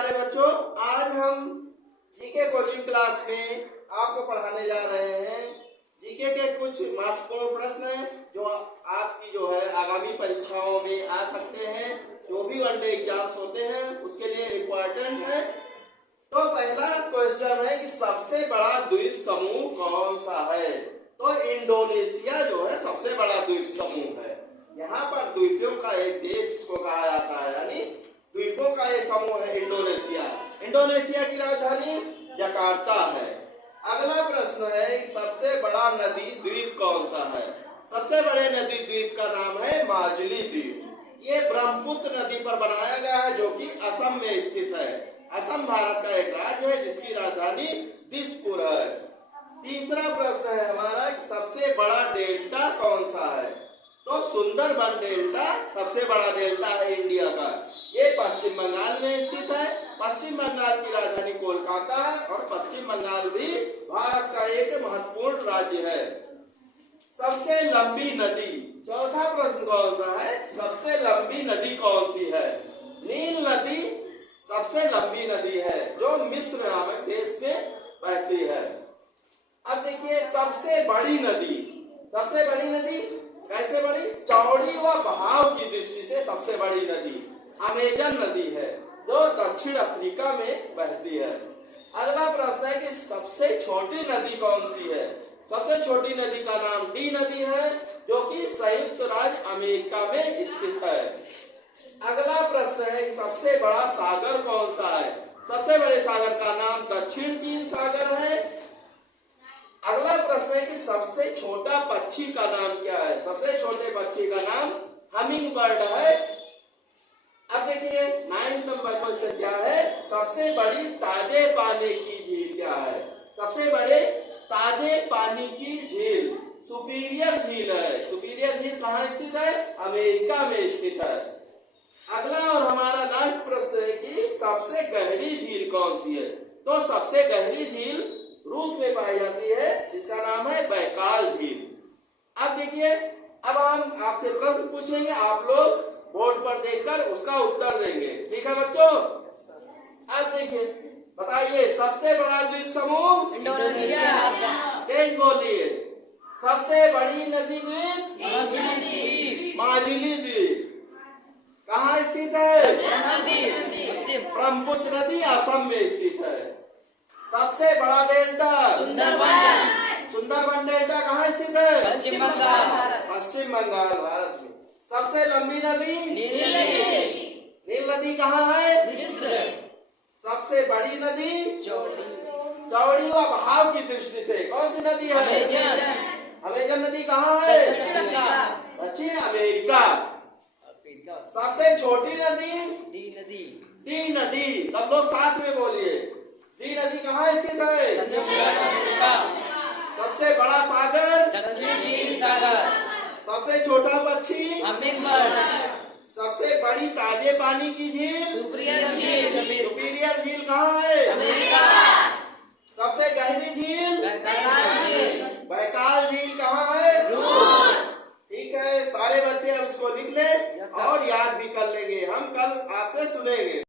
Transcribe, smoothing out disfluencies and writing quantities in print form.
प्यारे बच्चों, आज हम जीके कोचिंग क्लास में आपको पढ़ाने जा रहे हैं। जीके के कुछ महत्वपूर्ण प्रश्न हैं जो आपकी आगामी परीक्षाओं में आ सकते हैं। जो भी वनडे एग्जाम्स होते हैं उसके लिए इम्पोर्टेंट है। तो पहला क्वेश्चन है कि सबसे बड़ा द्वीप समूह कौन सा है? तो इंडोनेशिया जो है सबसे बड़ा द्वीप समूह है। यहाँ पर द्वीपों का एक देश को कहा जाता है, यानी द्वीपों का एक समूह है इंडोनेशिया। इंडोनेशिया की राजधानी जकार्ता है। अगला प्रश्न है सबसे बड़ा नदी द्वीप कौन सा है? सबसे बड़े नदी द्वीप का नाम है माजुली द्वीप। ये ब्रह्मपुत्र नदी पर बनाया गया है जो कि असम में स्थित है। असम भारत का एक राज्य है जिसकी राजधानी दिसपुर है। तीसरा प्रश्न है हमारा, सबसे बड़ा डेल्टा कौन सा है? तो सुंदरबन डेल्टा सबसे बड़ा डेल्टा है इंडिया का। ये पश्चिम बंगाल में स्थित है। पश्चिम बंगाल की राजधानी कोलकाता है और पश्चिम बंगाल भी भारत का एक महत्वपूर्ण राज्य है। सबसे लंबी नदी, चौथा प्रश्न कौन सा है? सबसे लंबी नदी कौन सी है? नील नदी सबसे लंबी नदी है जो मिस्र नामक देश में बहती है। अब देखिए सबसे बड़ी नदी, सबसे बड़ी नदी कैसे बड़ी? चौड़ी व बहाव की दृष्टि से सबसे बड़ी नदी अमेजन नदी है जो दक्षिण अफ्रीका में बहती है। अगला प्रश्न है कि सबसे छोटी नदी कौन सी है? सबसे छोटी नदी का नाम डी नदी है जो कि संयुक्त राज्य अमेरिका में स्थित है। अगला प्रश्न है कि सबसे बड़ा सागर कौन सा है? सबसे बड़े सागर का नाम दक्षिण चीन सागर है। अगला प्रश्न है कि सबसे छोटा पक्षी का नाम क्या है? सबसे छोटे पक्षी का नाम हमिंग बर्ड है। अब देखिए 9 नंबर क्वेश्चन क्या है? सबसे बड़ी ताजे पानी की झील क्या है? सबसे बड़े ताजे पानी की झील सुपीरियर झील है। सुपीरियर झील कहाँ स्थित है? अमेरिका में स्थित है। अगला और हमारा लास्ट प्रश्न है कि सबसे गहरी झील कौन सी है? तो सबसे गहरी झील रूस में पाई जाती है जिसका नाम है बैकाल झील। अब देखिए, अब हम आपसे प्रश्न पूछेंगे, आप लोग बोर्ड पर देखकर उसका उत्तर देंगे। ठीक है बच्चों? अब देखिए, बताइए सबसे बड़ा द्वीप समूह इंडोनेशिया। तेज बोलिए। सबसे बड़ी नदी द्वीप माजुली द्वीप। कहाँ स्थित है? ब्रह्मपुत्र नदी असम में स्थित है। सबसे बड़ा डेल्टा सुंदरबन डेल्टा कहाँ स्थित है? पश्चिम बंगाल भारत। पश्चिम बंगाल भारत में। सबसे लंबी नदी नील नदी कहाँ है? मिस्र। सबसे बड़ी नदी चौड़ी व बहाव की दृष्टि से कौन सी नदी है? अमेजन नदी कहाँ है? दक्षिण अमेरिका। सबसे छोटी नदी डी नदी। सब लोग साथ में बोलिए। डी नदी कहाँ स्थित है? सबसे बड़ा सागर सबसे छोटा पक्षी सबसे बड़ी ताजे पानी की झील सुपीरियर झील कहाँ है?